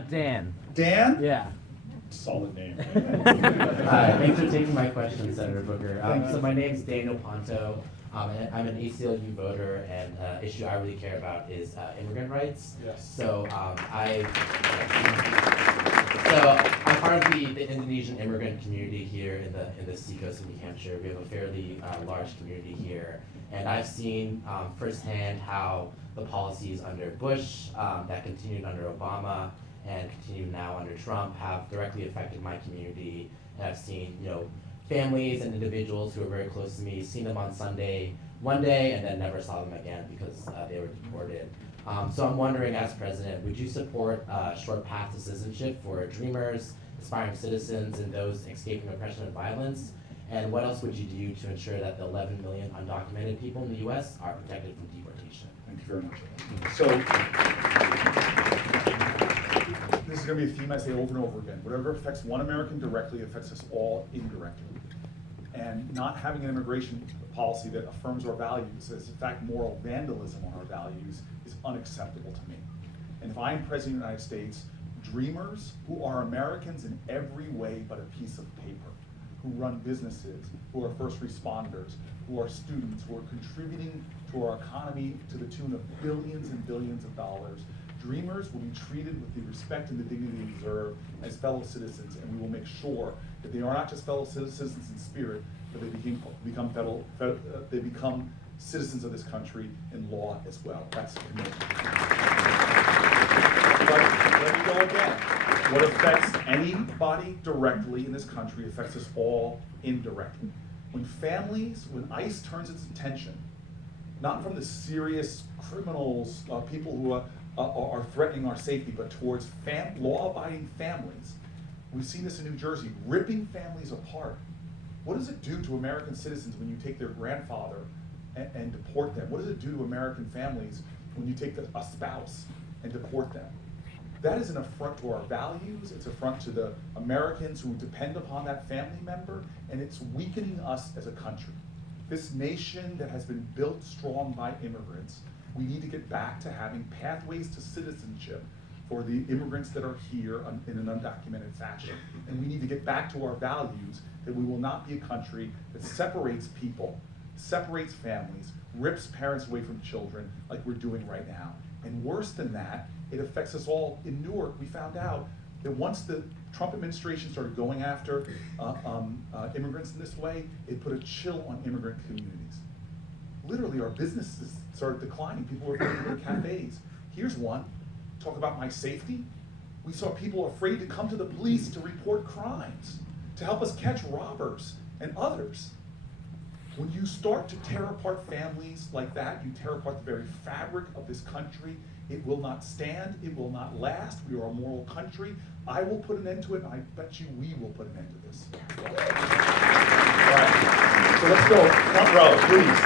Dan. Dan? Yeah. Solid name. Hi, thanks for taking my question, Senator Booker. Thank you. So my name's Daniel Ponto. And I'm an ACLU voter, and issue I really care about is immigrant rights. Yes. So I'm part of the Indonesian immigrant community here in the seacoast of New Hampshire. We have a fairly large community here, and I've seen firsthand how the policies under Bush that continued under Obama and continue now under Trump have directly affected my community. And I've seen, families and individuals who are very close to me, seen them on Sunday one day and then never saw them again because they were deported. So I'm wondering, as president, would you support a short path to citizenship for dreamers, aspiring citizens, and those escaping oppression and violence? And what else would you do to ensure that the 11 million undocumented people in the U.S. are protected from deportation? Thank you very much. So, this is going to be a theme I say over and over again. Whatever affects one American directly affects us all indirectly. And not having an immigration policy that affirms our values, as in fact moral vandalism on our values, is unacceptable to me. And if I'm President of the United States, dreamers who are Americans in every way but a piece of paper, who run businesses, who are first responders, who are students, who are contributing to our economy to the tune of billions and billions of dollars, dreamers will be treated with the respect and the dignity they deserve as fellow citizens, and we will make sure that they are not just fellow citizens in spirit, but they become citizens of this country in law as well. That's the commitment. But let me go again. What affects anybody directly in this country affects us all indirectly. When ICE turns its attention, not from the serious criminals, people who are threatening our safety, but towards law-abiding families. We've seen this in New Jersey, ripping families apart. What does it do to American citizens when you take their grandfather and deport them? What does it do to American families when you take a spouse and deport them? That is an affront to our values, it's an affront to the Americans who depend upon that family member, and it's weakening us as a country. This nation that has been built strong by immigrants, we need to get back to having pathways to citizenship for the immigrants that are here in an undocumented fashion. And we need to get back to our values that we will not be a country that separates people, separates families, rips parents away from children like we're doing right now. And worse than that, it affects us all. In Newark, we found out that once the Trump administration started going after immigrants in this way, it put a chill on immigrant communities. Literally, our businesses started declining. People were going to their cafes. Here's one. Talk about my safety. We saw people afraid to come to the police to report crimes, to help us catch robbers and others. When you start to tear apart families like that, you tear apart the very fabric of this country. It will not stand, it will not last. We are a moral country. I will put an end to it, and I bet you we will put an end to this. All right, so let's go, front row, please.